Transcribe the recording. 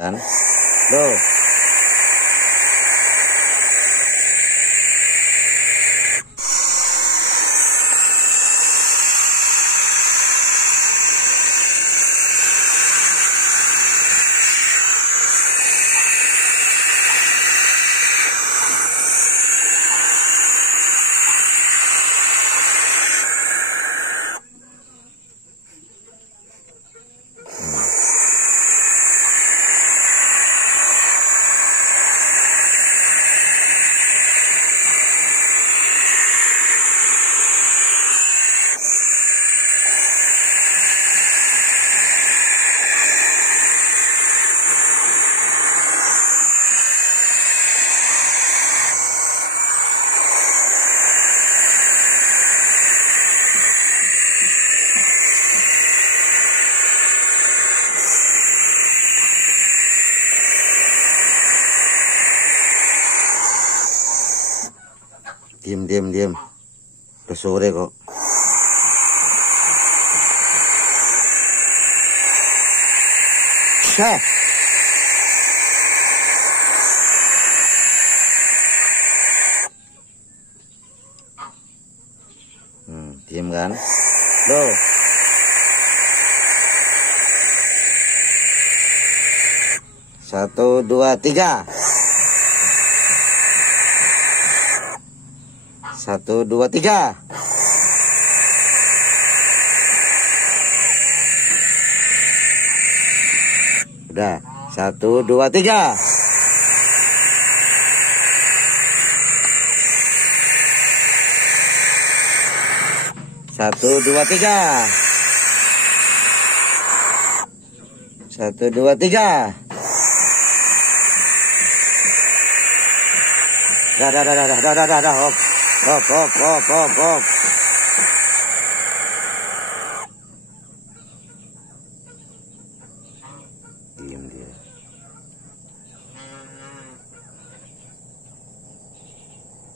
kan loh. Diam. Udah sore kok. Diam kan? Loh. Satu, dua, tiga. 1, 2, 3. Udah. 1, 2, 3. 1, 2, 3. 1, 2, 3. Dah. Hop.